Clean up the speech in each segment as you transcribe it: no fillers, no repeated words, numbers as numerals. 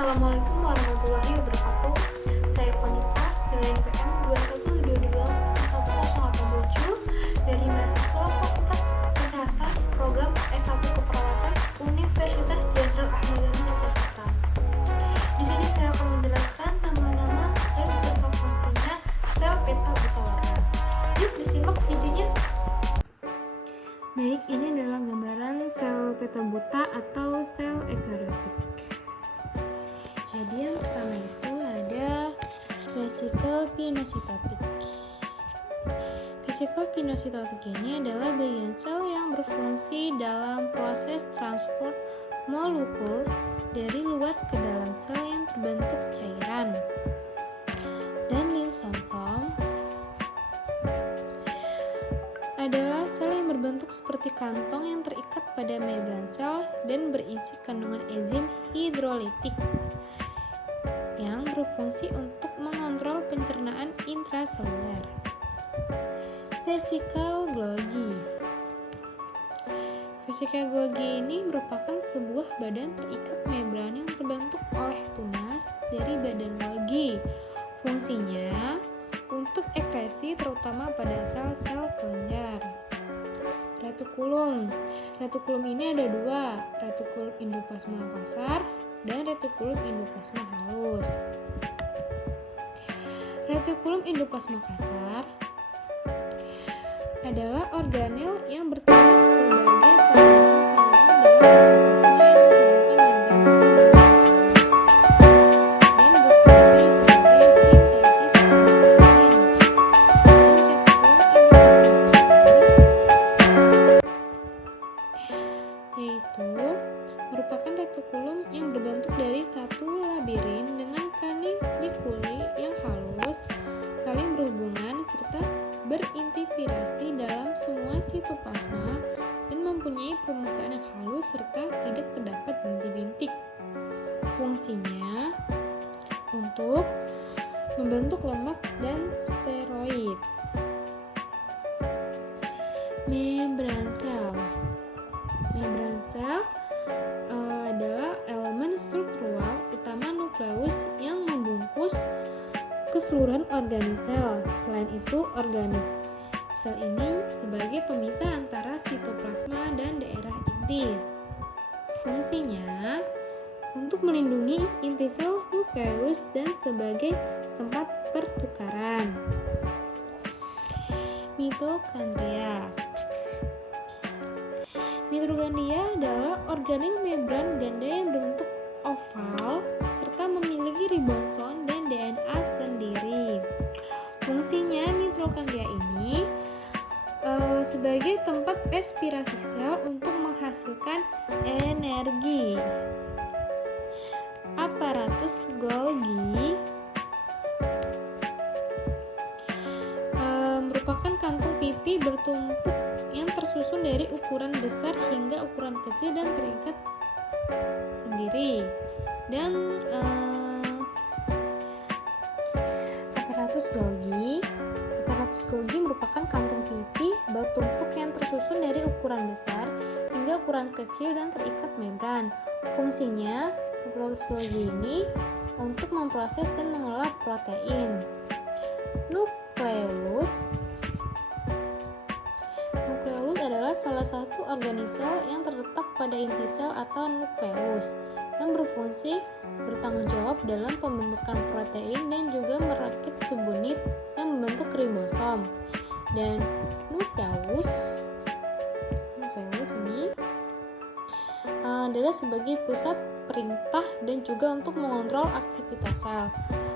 Assalamualaikum warahmatullahi wabarakatuh. Saya Konita dengan NPM 2122 dari mahasiswa Fakultas Kesehatan Program S1 Keperawatan Universitas Jenderal Ahmad Yani Yogyakarta. Di sini saya akan menjelaskan nama-nama dan beserta fungsinya sel peta buta warna. Yuk disimak videonya. Baik, ini adalah gambaran sel peta buta atau sel eukariotik. Jadi yang pertama itu ada vesikel pinositotik. Vesikel pinositotik ini adalah bagian sel yang berfungsi dalam proses transport molekul dari luar ke dalam sel yang terbentuk cairan. Dan lisosom adalah sel yang berbentuk seperti kantong yang terikat pada membran sel dan berisi kandungan enzim hidrolitik yang berfungsi untuk mengontrol pencernaan intraseluler. Vesikel Golgi. Vesikel Golgi ini merupakan sebuah badan terikat membran yang terbentuk oleh tunas dari badan Golgi. Fungsinya untuk ekresi terutama pada sel-sel kelenjar. Retikulum. Retikulum ini ada dua, retikulum endoplasma kasar dan retikulum endoplasma halus. Retikulum endoplasma kasar adalah organel yang bertindak sebagai saluran-saluran dalam sitoplasma yang menghubungkan membran sel dengan nukleus dan berfungsi sebagai sintetis protein. Dan retikulum endoplasma halus yaitu merupakan retikulum yang berbentuk dari satu labirin dengan kanilikuli yang halus, saling berhubungan serta berintegrasi dalam semua sitoplasma dan mempunyai permukaan yang halus serta tidak terdapat bintik-bintik. Fungsinya untuk membentuk lemak dan steroid. Membran sel. Membran sel adalah elemen struktural utama nukleus yang membungkus keseluruhan organisel. Selain itu, sel ini sebagai pemisah antara sitoplasma dan daerah inti. Fungsinya untuk melindungi inti sel nukleus dan sebagai tempat pertukaran. Mitokondria. Mitokondria adalah organel membran ganda yang berbentuk oval serta memiliki ribosom dan DNA sendiri. Fungsinya mitokondria ini sebagai tempat respirasi sel untuk menghasilkan energi. Aparatus Golgi merupakan kantung pipi bertumpuk yang tersusun dari ukuran besar hingga ukuran kecil dan terikat sendiri. Dan aparatus Golgi merupakan kantung pipi bertumpuk yang tersusun dari ukuran besar hingga ukuran kecil dan terikat membran. Fungsinya aparatus Golgi ini untuk memproses dan mengolah protein. Nukleus adalah salah satu organisel yang terletak pada inti sel atau nukleus yang berfungsi bertanggung jawab dalam pembentukan protein dan juga merakit subunit yang membentuk ribosom. Dan nukleus ini adalah sebagai pusat perintah dan juga untuk mengontrol aktivitas sel.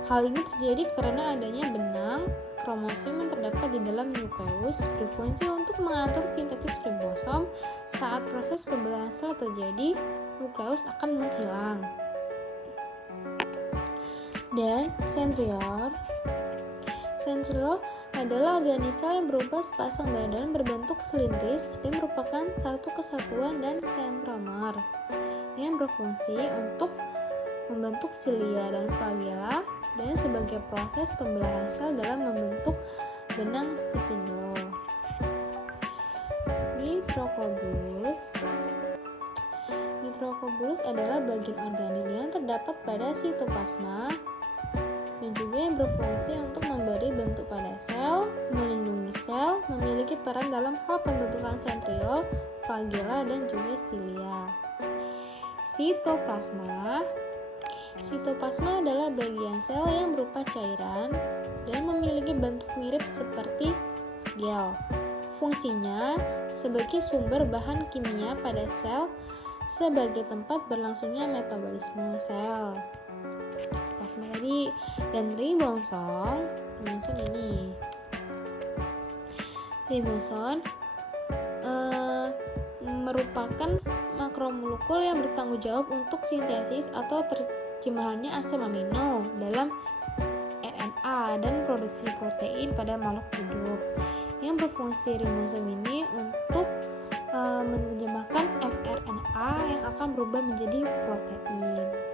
Hal ini terjadi karena adanya benang kromosom yang terdapat di dalam nukleus berfungsi untuk mengatur sintetis ribosom. Saat proses pembelahan sel terjadi, nukleus akan menghilang. Dan sentriol adalah organisel yang berupa sepasang badan berbentuk silindris dan merupakan satu kesatuan dan sentromer yang berfungsi untuk membentuk silia dan flagella dan sebagai proses pembelahan sel dalam membentuk benang spindle. Microtubulus Mikrotubulus adalah bagian organel yang terdapat pada sitoplasma dan juga yang berfungsi untuk memberi bentuk pada sel, melindungi sel, memiliki peran dalam hal pembentukan sentriol, flagella, dan juga silia. Sitoplasma adalah bagian sel yang berupa cairan dan memiliki bentuk mirip seperti gel. Fungsinya sebagai sumber bahan kimia pada sel sebagai tempat berlangsungnya metabolisme sel. Plasma tadi dan ribosom ini. Ribosom merupakan makromolekul yang bertanggung jawab untuk sintesis atau terjemahannya asam amino dalam RNA dan produksi protein pada makhluk hidup. Yang berfungsi ribosom ini untuk menerjemahkan mRNA yang akan berubah menjadi protein.